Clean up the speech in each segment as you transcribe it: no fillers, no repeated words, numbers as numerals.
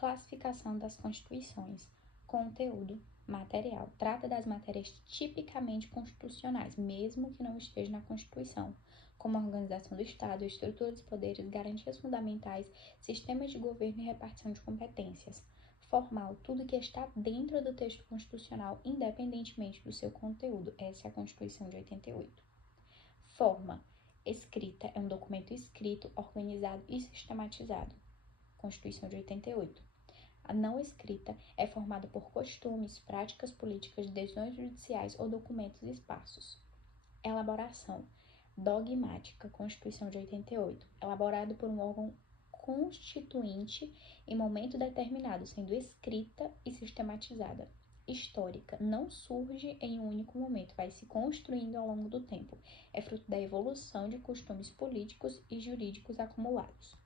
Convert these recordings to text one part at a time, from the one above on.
Classificação das constituições. Conteúdo material. Trata das matérias tipicamente constitucionais, mesmo que não esteja na Constituição, como a organização do Estado, estrutura dos poderes, garantias fundamentais, sistemas de governo e repartição de competências. Formal, tudo que está dentro do texto constitucional, independentemente do seu conteúdo. Essa é a Constituição de 88. Forma. Escrita, é um documento escrito, organizado e sistematizado. Constituição de 88. A não escrita é formada por costumes, práticas políticas, decisões judiciais ou documentos esparsos. Elaboração. Dogmática, Constituição de 88, elaborado por um órgão constituinte em momento determinado, sendo escrita e sistematizada. Histórica, não surge em um único momento, vai se construindo ao longo do tempo. É fruto da evolução de costumes políticos e jurídicos acumulados.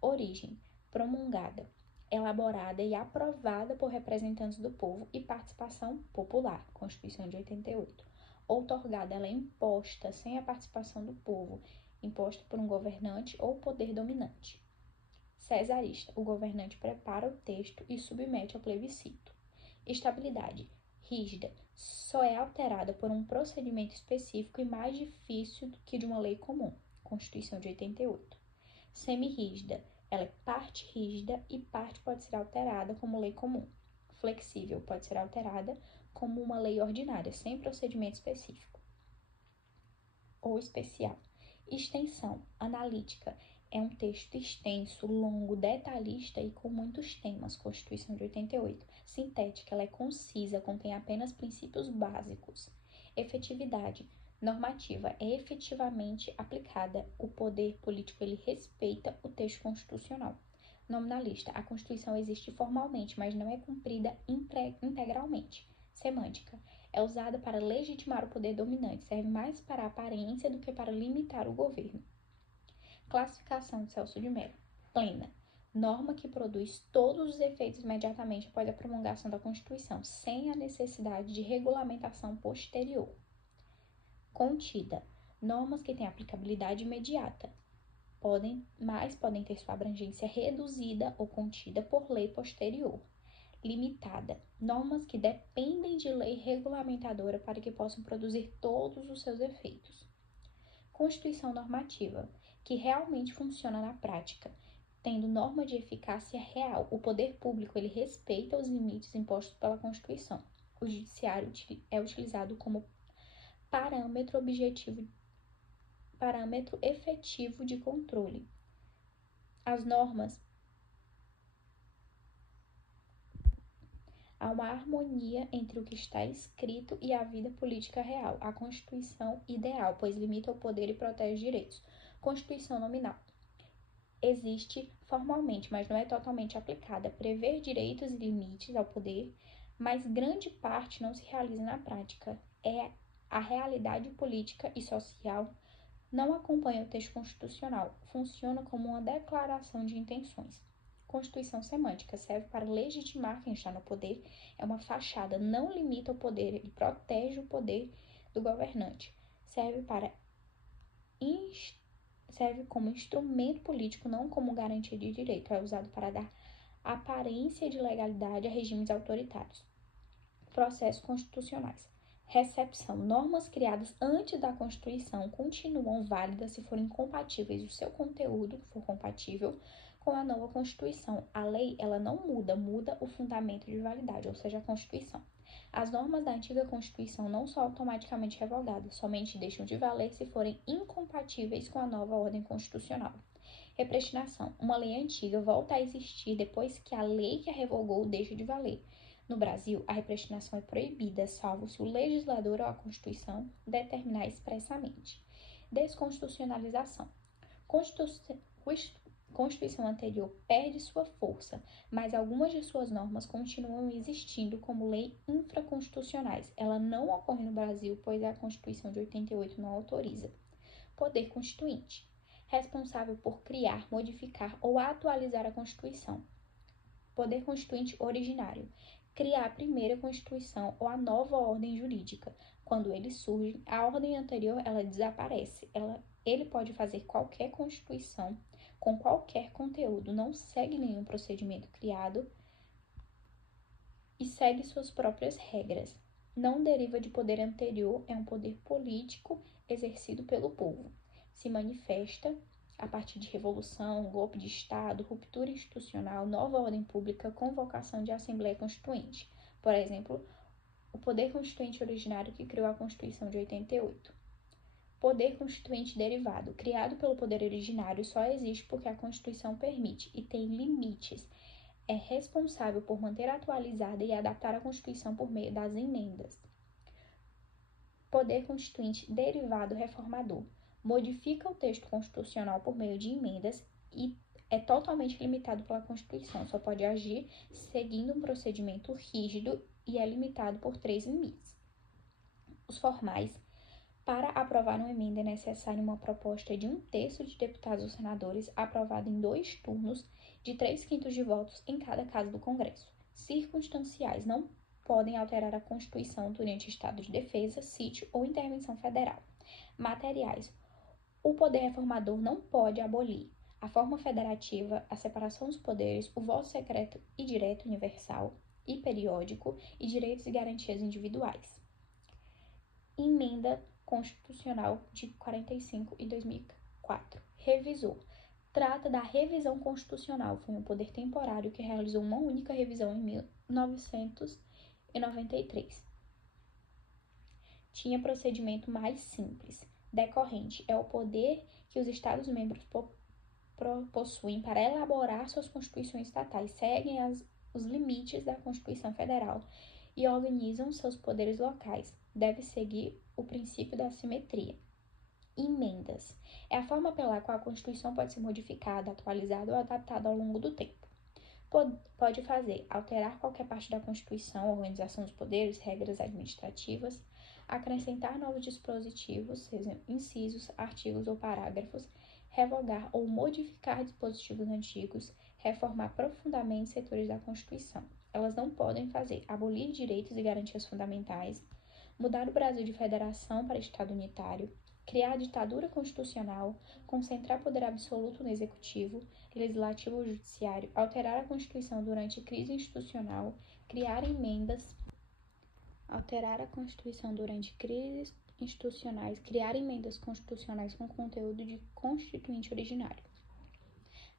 Origem, promulgada, elaborada e aprovada por representantes do povo e participação popular, Constituição de 88. Outorgada, ela é imposta sem a participação do povo, imposta por um governante ou poder dominante. Cesarista, o governante prepara o texto e submete ao plebiscito. Estabilidade, rígida, só é alterada por um procedimento específico e mais difícil do que de uma lei comum, Constituição de 88. Semirrígida, ela é parte rígida e parte pode ser alterada como lei comum. Flexível, pode ser alterada como uma lei ordinária, sem procedimento específico ou especial. Extensão, analítica, é um texto extenso, longo, detalhista e com muitos temas, Constituição de 88. Sintética, ela é concisa, contém apenas princípios básicos. Efetividade, normativa, é efetivamente aplicada. O poder político, ele respeita o texto constitucional. Nominalista, a Constituição existe formalmente, mas não é cumprida integralmente. Semântica, é usada para legitimar o poder dominante, serve mais para a aparência do que para limitar o governo. Classificação de Celso de Mello. Plena, norma que produz todos os efeitos imediatamente após a promulgação da Constituição, sem a necessidade de regulamentação posterior. Contida, normas que têm aplicabilidade imediata, podem ter sua abrangência reduzida ou contida por lei posterior. Limitada, normas que dependem de lei regulamentadora para que possam produzir todos os seus efeitos. Constituição normativa, que realmente funciona na prática, tendo norma de eficácia real. O poder público, ele respeita os limites impostos pela Constituição. O judiciário é utilizado como parâmetro efetivo de controle. As normas, há uma harmonia entre o que está escrito e a vida política real. A Constituição ideal, pois limita o poder e protege os direitos. Constituição nominal. Existe formalmente, mas não é totalmente aplicada. Prevê direitos e limites ao poder, mas grande parte não se realiza na prática. A realidade política e social não acompanha o texto constitucional. Funciona como uma declaração de intenções. Constituição semântica, serve para legitimar quem está no poder, é uma fachada, não limita o poder, ele protege o poder do governante. Serve como instrumento político, não como garantia de direito. É usado para dar aparência de legalidade a regimes autoritários. Processos constitucionais. Recepção. Normas criadas antes da Constituição continuam válidas se forem compatíveis, o seu conteúdo for compatível com a nova Constituição. A lei, ela não muda o fundamento de validade, ou seja, a Constituição. As normas da antiga Constituição não são automaticamente revogadas, somente deixam de valer se forem incompatíveis com a nova ordem constitucional. Repristinação. Uma lei antiga volta a existir depois que a lei que a revogou deixa de valer. No Brasil, a repristinação é proibida, salvo se o legislador ou a Constituição determinar expressamente. Desconstitucionalização. Constituição anterior perde sua força, mas algumas de suas normas continuam existindo como lei infraconstitucionais. Ela não ocorre no Brasil, pois a Constituição de 88 não autoriza. Poder Constituinte. Responsável por criar, modificar ou atualizar a Constituição. Poder Constituinte originário. Criar a primeira Constituição ou a nova ordem jurídica. Quando ele surge, a ordem anterior ela desaparece. Ele pode fazer qualquer Constituição com qualquer conteúdo, não segue nenhum procedimento criado e segue suas próprias regras. Não deriva de poder anterior, é um poder político exercido pelo povo. Se manifesta a partir de revolução, golpe de Estado, ruptura institucional, nova ordem pública, convocação de Assembleia Constituinte. Por exemplo, o poder constituinte originário que criou a Constituição de 88. Poder constituinte derivado, criado pelo poder originário, só existe porque a Constituição permite e tem limites. É responsável por manter atualizada e adaptar a Constituição por meio das emendas. Poder constituinte derivado reformador. Modifica o texto constitucional por meio de emendas e é totalmente limitado pela Constituição. Só pode agir seguindo um procedimento rígido e é limitado por 3 limites. Os formais. Para aprovar uma emenda é necessária uma proposta de 1/3 de deputados ou senadores aprovada em 2 turnos de 3/5 de votos em cada casa do Congresso. Circunstanciais. Não podem alterar a Constituição durante estado de defesa, sítio ou intervenção federal. Materiais. O poder reformador não pode abolir a forma federativa, a separação dos poderes, o voto secreto e direto universal e periódico e direitos e garantias individuais. Emenda Constitucional de 45 e 2004. Revisor. Trata da revisão constitucional. Foi um poder temporário que realizou uma única revisão em 1993. Tinha procedimento mais simples. Decorrente é o poder que os Estados-membros possuem para elaborar suas constituições estatais, seguem os limites da Constituição Federal e organizam seus poderes locais. Deve seguir o princípio da simetria. Emendas. É a forma pela qual a Constituição pode ser modificada, atualizada ou adaptada ao longo do tempo. Pode fazer alterar qualquer parte da Constituição, organização dos poderes, regras administrativas, acrescentar novos dispositivos, sejam incisos, artigos ou parágrafos, revogar ou modificar dispositivos antigos, reformar profundamente setores da Constituição. Elas não podem fazer abolir direitos e garantias fundamentais, mudar o Brasil de federação para Estado unitário, criar ditadura constitucional, concentrar poder absoluto no Executivo, Legislativo ou Judiciário, alterar a Constituição durante crise institucional, criar emendas, alterar a Constituição durante crises institucionais, criar emendas constitucionais com conteúdo de constituinte originário.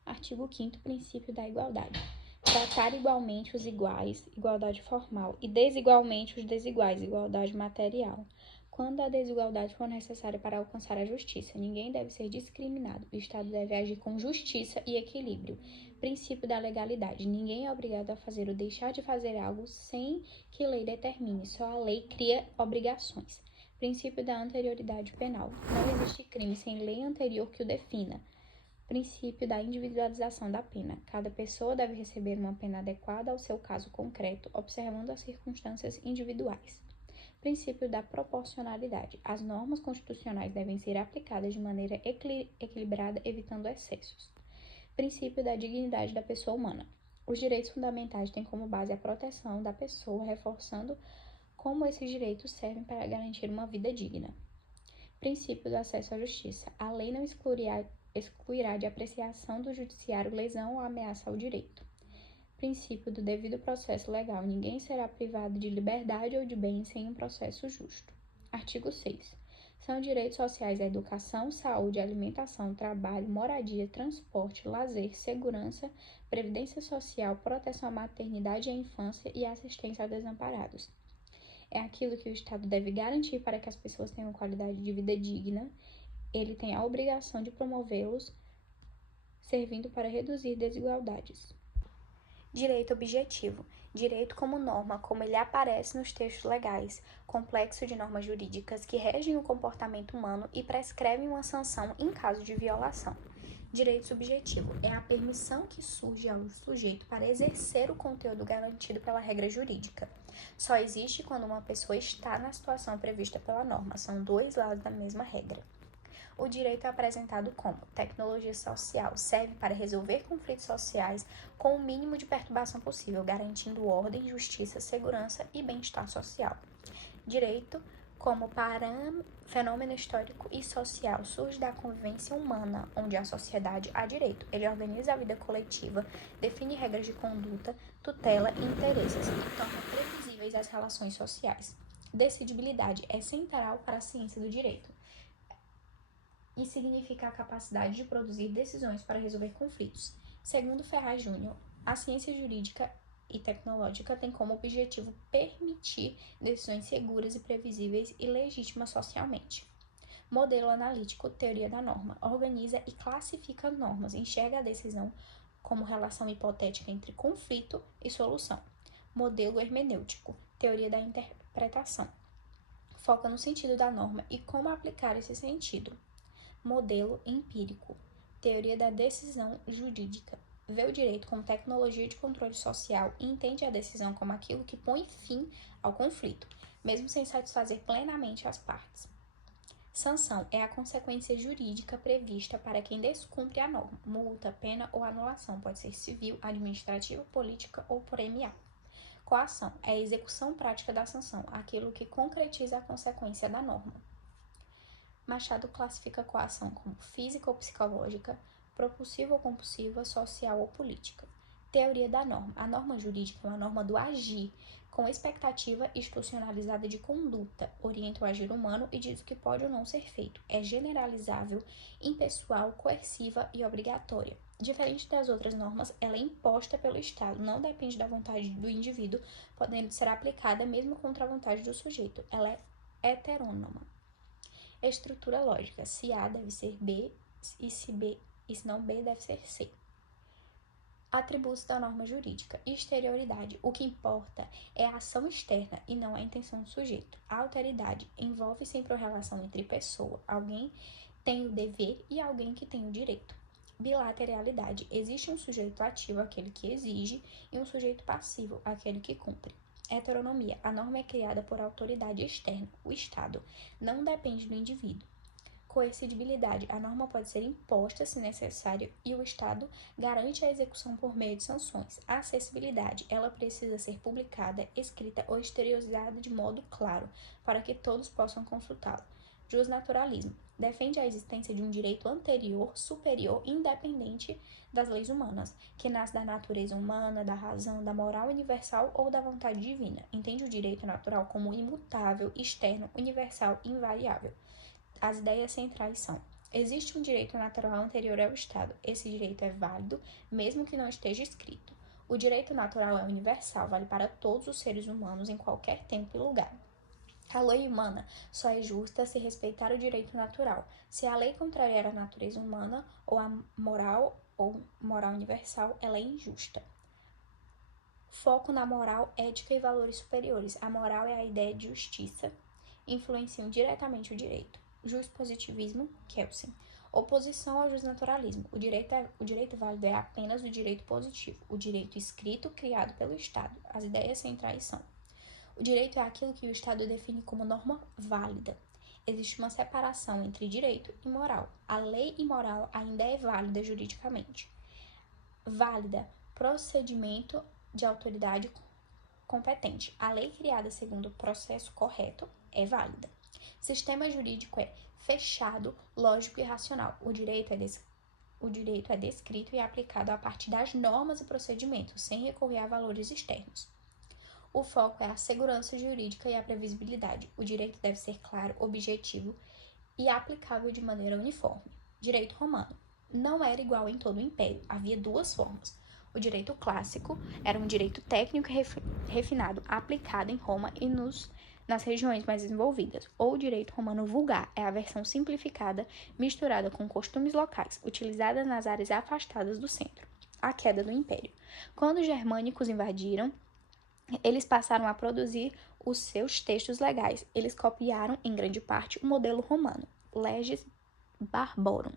Artigo 5º, princípio da igualdade. Tratar igualmente os iguais, igualdade formal, e desigualmente os desiguais, igualdade material. Quando a desigualdade for necessária para alcançar a justiça, ninguém deve ser discriminado. O Estado deve agir com justiça e equilíbrio. Princípio da legalidade. Ninguém é obrigado a fazer ou deixar de fazer algo sem que lei determine. Só a lei cria obrigações. Princípio da anterioridade penal. Não existe crime sem lei anterior que o defina. Princípio da individualização da pena. Cada pessoa deve receber uma pena adequada ao seu caso concreto, observando as circunstâncias individuais. Princípio da proporcionalidade. As normas constitucionais devem ser aplicadas de maneira equilibrada, evitando excessos. Princípio da dignidade da pessoa humana. Os direitos fundamentais têm como base a proteção da pessoa, reforçando como esses direitos servem para garantir uma vida digna. Princípio do acesso à justiça. A lei não excluirá de apreciação do judiciário lesão ou ameaça ao direito. Princípio do devido processo legal. Ninguém será privado de liberdade ou de bens sem um processo justo. Artigo 6. São direitos sociais a educação, saúde, alimentação, trabalho, moradia, transporte, lazer, segurança, previdência social, proteção à maternidade e à infância e assistência a desamparados. É aquilo que o Estado deve garantir para que as pessoas tenham qualidade de vida digna. Ele tem a obrigação de promovê-los, servindo para reduzir desigualdades. Direito objetivo. Direito como norma, como ele aparece nos textos legais, complexo de normas jurídicas que regem o comportamento humano e prescrevem uma sanção em caso de violação. Direito subjetivo é a permissão que surge ao sujeito para exercer o conteúdo garantido pela regra jurídica. Só existe quando uma pessoa está na situação prevista pela norma. São 2 lados da mesma regra. O direito é apresentado como tecnologia social, serve para resolver conflitos sociais com o mínimo de perturbação possível, garantindo ordem, justiça, segurança e bem-estar social. Direito como fenômeno histórico e social, surge da convivência humana, onde a sociedade há direito. Ele organiza a vida coletiva, define regras de conduta, tutela interesses e torna previsíveis as relações sociais. Decidibilidade é central para a ciência do direito e significa a capacidade de produzir decisões para resolver conflitos. Segundo Ferraz Júnior, a ciência jurídica e tecnológica tem como objetivo permitir decisões seguras e previsíveis e legítimas socialmente. Modelo analítico, teoria da norma, organiza e classifica normas, enxerga a decisão como relação hipotética entre conflito e solução. Modelo hermenêutico, teoria da interpretação, foca no sentido da norma e como aplicar esse sentido. Modelo empírico, teoria da decisão jurídica, vê o direito como tecnologia de controle social e entende a decisão como aquilo que põe fim ao conflito, mesmo sem satisfazer plenamente as partes. Sanção é a consequência jurídica prevista para quem descumpre a norma, multa, pena ou anulação, pode ser civil, administrativa, política ou premial. Coação é a execução prática da sanção, aquilo que concretiza a consequência da norma. Machado classifica a coação como física ou psicológica, propulsiva ou compulsiva, social ou política. Teoria da norma. A norma jurídica é uma norma do agir, com expectativa institucionalizada de conduta, orienta o agir humano e diz o que pode ou não ser feito. É generalizável, impessoal, coerciva e obrigatória. Diferente das outras normas, ela é imposta pelo Estado, não depende da vontade do indivíduo, podendo ser aplicada mesmo contra a vontade do sujeito. Ela é heterônoma. Estrutura lógica. Se A deve ser B, e se não B deve ser C. Atributos da norma jurídica. Exterioridade. O que importa é a ação externa e não a intenção do sujeito. A alteridade envolve sempre a relação entre pessoa. Alguém tem o dever e alguém que tem o direito. Bilateralidade. Existe um sujeito ativo, aquele que exige, e um sujeito passivo, aquele que cumpre. Heteronomia. A norma é criada por autoridade externa, o Estado. Não depende do indivíduo. Coercibilidade. A norma pode ser imposta se necessário e o Estado garante a execução por meio de sanções. Acessibilidade. Ela precisa ser publicada, escrita ou exteriorizada de modo claro, para que todos possam consultá-la. Justnaturalismo. Defende a existência de um direito anterior, superior e independente das leis humanas, que nasce da natureza humana, da razão, da moral universal ou da vontade divina. Entende o direito natural como imutável, externo, universal e invariável. As ideias centrais são: existe um direito natural anterior ao Estado. Esse direito é válido, mesmo que não esteja escrito. O direito natural é universal, vale para todos os seres humanos em qualquer tempo e lugar. A lei humana só é justa se respeitar o direito natural. Se a lei contrariar a natureza humana ou a moral universal, ela é injusta. Foco na moral, ética e valores superiores. A moral é a ideia de justiça, influenciam diretamente o direito. Juspositivismo, Kelsen. Oposição ao justnaturalismo. O direito válido é apenas o direito positivo, o direito escrito criado pelo Estado. As ideias centrais são: o direito é aquilo que o Estado define como norma válida. Existe uma separação entre direito e moral. A lei imoral ainda é válida juridicamente. Válida, procedimento de autoridade competente. A lei criada segundo o processo correto é válida. Sistema jurídico é fechado, lógico e racional. O direito é descrito e aplicado a partir das normas e procedimentos, sem recorrer a valores externos. O foco é a segurança jurídica e a previsibilidade. O direito deve ser claro, objetivo e aplicável de maneira uniforme. Direito romano. Não era igual em todo o Império. Havia duas formas. O direito clássico era um direito técnico e refinado, aplicado em Roma e nas regiões mais desenvolvidas. Ou o direito romano vulgar é a versão simplificada, misturada com costumes locais, utilizada nas áreas afastadas do centro. A queda do Império. Quando os germânicos invadiram, eles passaram a produzir os seus textos legais. Eles copiaram, em grande parte, o modelo romano, Leges Barborum.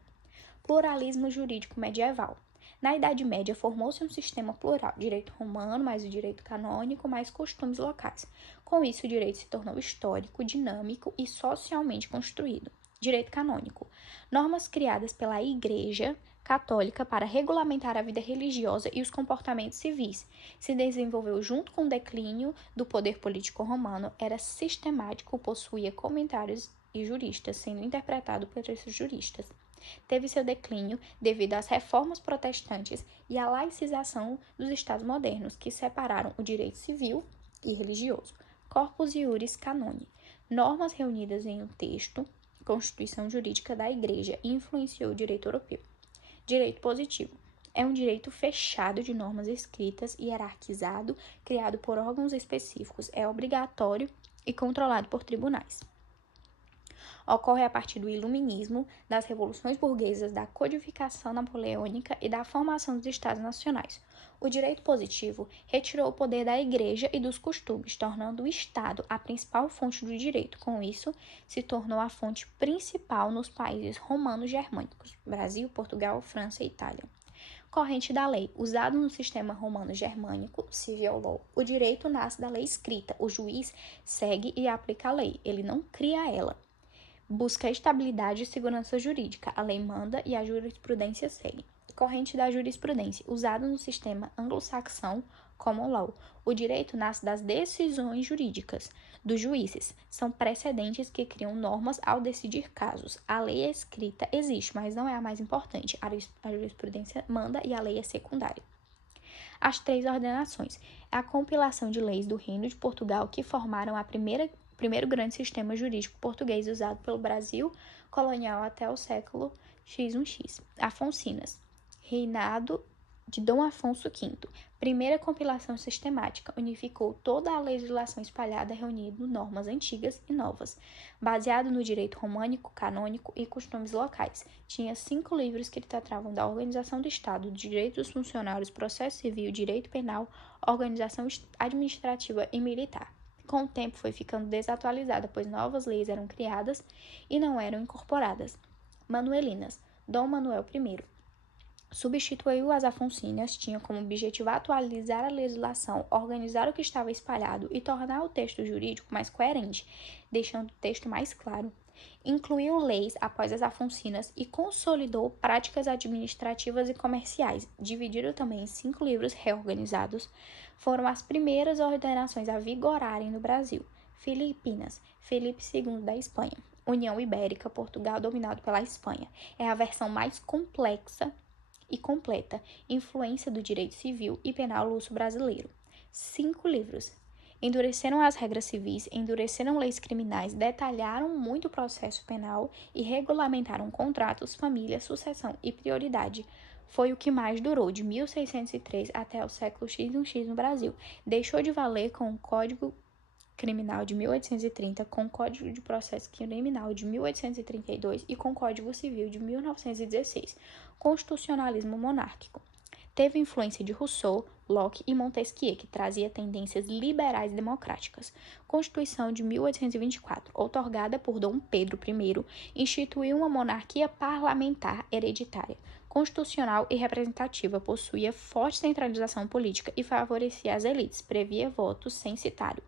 Pluralismo jurídico medieval. Na Idade Média, formou-se um sistema plural, direito romano, mais o direito canônico, mais costumes locais. Com isso, o direito se tornou histórico, dinâmico e socialmente construído. Direito canônico. Normas criadas pela Igreja católica para regulamentar a vida religiosa e os comportamentos civis. Se desenvolveu junto com o declínio do poder político romano, era sistemático, possuía comentários e juristas, sendo interpretado por esses juristas. Teve seu declínio devido às reformas protestantes e à laicização dos estados modernos, que separaram o direito civil e religioso. Corpus Iuris Canoni, normas reunidas em um texto, Constituição Jurídica da Igreja, e influenciou o direito europeu. Direito positivo. É um direito fechado de normas escritas, hierarquizado, criado por órgãos específicos, é obrigatório e controlado por tribunais. Ocorre a partir do Iluminismo, das revoluções burguesas, da codificação napoleônica e da formação dos Estados nacionais. O direito positivo retirou o poder da Igreja e dos costumes, tornando o Estado a principal fonte do direito. Com isso, se tornou a fonte principal nos países romanos-germânicos, Brasil, Portugal, França e Itália. Corrente da lei. Usado no sistema romano-germânico, civil law, o direito nasce da lei escrita. O juiz segue e aplica a lei, ele não cria ela. Busca estabilidade e segurança jurídica. A lei manda e a jurisprudência segue. Corrente da jurisprudência. Usado no sistema anglo-saxão, common law. O direito nasce das decisões jurídicas dos juízes. São precedentes que criam normas ao decidir casos. A lei escrita existe, mas não é a mais importante. A jurisprudência manda e a lei é secundária. As três ordenações. É a compilação de leis do Reino de Portugal que formaram a primeiro grande sistema jurídico português usado pelo Brasil colonial até o século X1X. Afonsinas. Reinado de Dom Afonso V. Primeira compilação sistemática. Unificou toda a legislação espalhada, reunindo normas antigas e novas. Baseado no direito românico, canônico e costumes locais. Tinha 5 livros que tratavam da organização do Estado, direito dos funcionários, processo civil, direito penal, organização administrativa e militar. Com o tempo foi ficando desatualizada, pois novas leis eram criadas e não eram incorporadas. Manuelinas. Dom Manuel I substituiu as Afonsinas, tinha como objetivo atualizar a legislação, organizar o que estava espalhado e tornar o texto jurídico mais coerente, deixando o texto mais claro. Incluiu leis após as Afonsinas e consolidou práticas administrativas e comerciais. Dividido também em 5 livros reorganizados, foram as primeiras ordenações a vigorarem no Brasil. Filipinas, Felipe II da Espanha. União Ibérica, Portugal dominado pela Espanha. É a versão mais complexa e completa, influência do direito civil e penal luso-brasileiro. 5 livros. Endureceram as regras civis, endureceram leis criminais, detalharam muito o processo penal e regulamentaram contratos, família, sucessão e prioridade. Foi o que mais durou, de 1603 até o século X1X no Brasil. Deixou de valer com o Código Criminal de 1830, com o Código de Processo Criminal de 1832 e com o Código Civil de 1916. Constitucionalismo monárquico. Teve influência de Rousseau, Locke e Montesquieu, que trazia tendências liberais democráticas. Constituição de 1824, outorgada por Dom Pedro I, instituiu uma monarquia parlamentar hereditária, constitucional e representativa, possuía forte centralização política e favorecia as elites, previa votos censitário,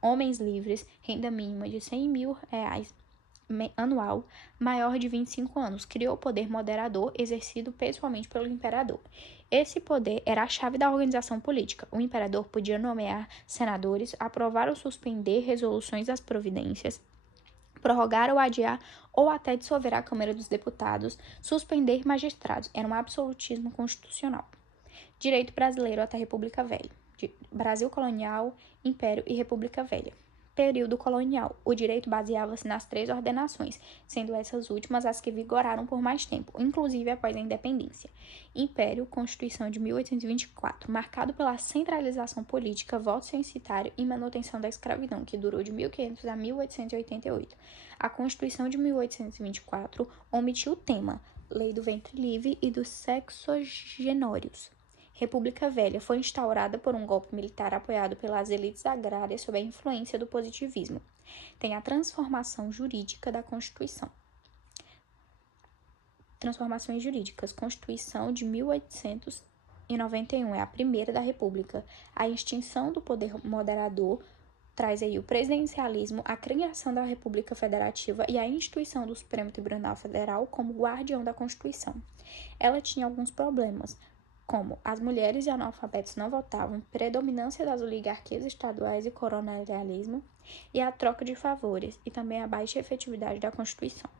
homens livres, renda mínima de R$100 mil anual, maior de 25 anos, criou o poder moderador exercido pessoalmente pelo imperador. Esse poder era a chave da organização política. O imperador podia nomear senadores, aprovar ou suspender resoluções das providências, prorrogar ou adiar ou até dissolver a Câmara dos Deputados, suspender magistrados. Era um absolutismo constitucional. Direito brasileiro até a República Velha. Brasil colonial, Império e República Velha. Período colonial. O direito baseava-se nas 3 ordenações, sendo essas últimas as que vigoraram por mais tempo, inclusive após a independência. Império, Constituição de 1824, marcado pela centralização política, voto censitário e manutenção da escravidão, que durou de 1500 a 1888. A Constituição de 1824 omitiu o tema, lei do ventre livre e dos sexagenórios. República Velha foi instaurada por um golpe militar apoiado pelas elites agrárias sob a influência do positivismo. Tem a transformação jurídica da Constituição. Transformações jurídicas. Constituição de 1891 é a primeira da República. A extinção do poder moderador traz aí o presidencialismo, a criação da República Federativa e a instituição do Supremo Tribunal Federal como guardião da Constituição. Ela tinha alguns problemas, como as mulheres e analfabetos não votavam, predominância das oligarquias estaduais e coronelialismo, e a troca de favores, e também a baixa efetividade da Constituição.